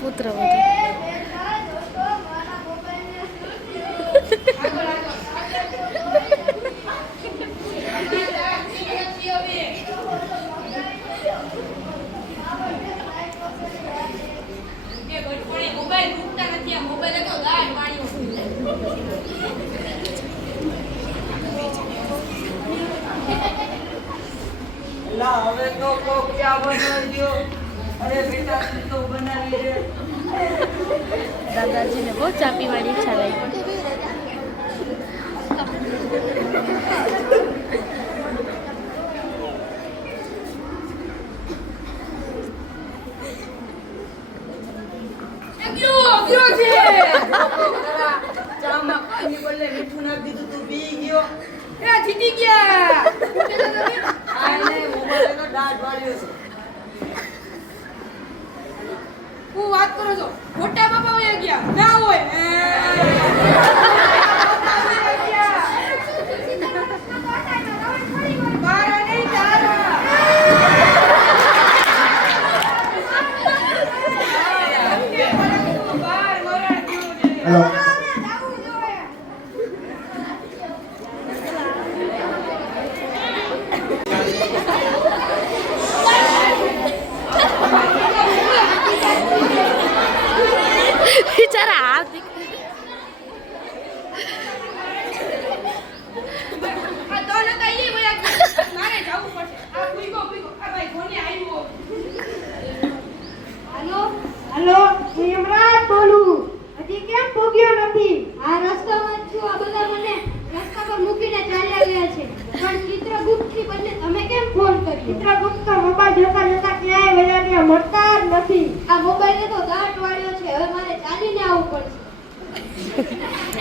પુત્ર હવે તો કોક ચા બનાવી દો. અરે બેટા તું તો બનાવી દે. દાદાજીને બહુ ચા પીવાની ઈચ્છા લાગી. ચામાં પાણી બદલે મીઠું નાખી દીધું તું પી ગયો. એ જીતી ગયા. આને મોબાઈલ નો દાઢ વાળ્યો છે. હું વાત કરો છો મોટા બાપા વયા ગયા ના હોય મારા નહીં તારા હેલો બિચારા હાથ આ દોનો તો ઈ વયા ગયા મારે જવું પડશે આ ભૂગો આ ભાઈ ઘોને આવ્યો હાલો હાલો હું યમરાજ બોલું હજી કેમ ભોગ્યો નથી આ રસ્તામાં જ છું આ બધા મને રસ્તા પર મૂકીને ચાલ્યા ગયા છે પણ ચિત્રગુપ્ત થી બદલે તમે કેમ ફોન કર્યો ચિત્રગુપ્ત તો મોબાઈલ જોતા જોતા ક્યાંય વયા ગયા મળતા જ નથી આ મોબાઈલે તો દાટ વાળ્યો છે હવે મારે ચાલીને આવવું પડશે